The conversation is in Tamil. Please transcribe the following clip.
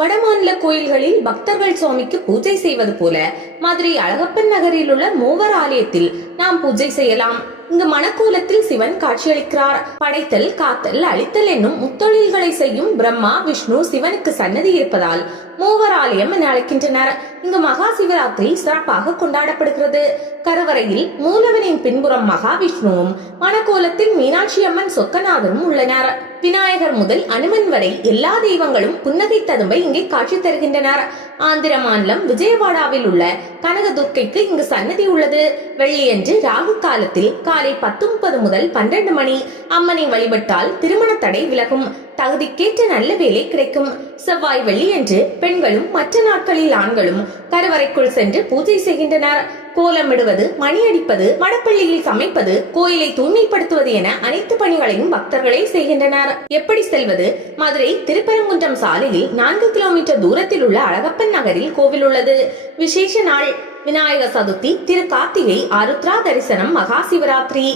வடமாநில கோயில்களில் பக்தர்கள் சுவாமிக்கு பூஜை செய்வது போல மதுரை அழகப்பன் நகரில் உள்ள மூவர் ஆலயத்தில் நாம் பூஜை செய்யலாம். இங்கு மணக்கோலத்தில் சிவன் காட்சியளிக்கிறார். படைத்தல், காத்தல், அழித்தல் என்னும் முத்தொழில்களை செய்யும் பிரம்மா, விஷ்ணு, சிவனுக்கு சன்னதி இருப்பதால் மூவர் ஆலயம் என அழைக்கின்றனர். இங்கு மகா சிவராத்திரி சிறப்பாக கொண்டாடப்படுகிறது. கருவறையில் மூலவனின் பின்புறம் மகாவிஷ்ணுவும் மணக்கோலத்தில் மீனாட்சி அம்மன், சொக்கநாதரும் உள்ளனர். விநாயகர் முதல் அனுமன் வரை எல்லா தெய்வங்களும் புன்னகை ததும்ப இங்கே காட்சி தருகின்றனர். ஆந்திர மாநிலம் விஜயவாடாவில் உள்ள கனகதுர்க்கைக்கு இங்கு சன்னதி உள்ளது. வெள்ளியன்று ராகு காலத்தில் காலை 10:30 முதல் 12 மணி அம்மனை வழிபட்டால் திருமண தடை விலகும், தகுதிக்கேற்ற நல்ல வேலை கிடைக்கும். செவ்வாய், வெள்ளியன்று பெண்களும் மற்ற நாட்களில் ஆண்களும் கருவறைக்குள் சென்று பூஜை செய்கின்றனர். கோலமிடுவது, மணி அடிப்பது, மடப்பள்ளியில் சமைப்பது, கோயிலை தூய்மைப்படுத்துவது என அனைத்து பணிகளையும் பக்தர்களே செய்கின்றனர். எப்படி செல்வது? மதுரை திருப்பரங்குன்றம் சாலையில் 4 கிலோமீட்டர் தூரத்தில் உள்ள அழகப்பன் நகரில் கோவில் உள்ளது. விசேஷ நாள் விநாயகர் சதுர்த்தி, திரு கார்த்திகை, ஆருத்ரா தரிசனம், மகா சிவராத்திரி.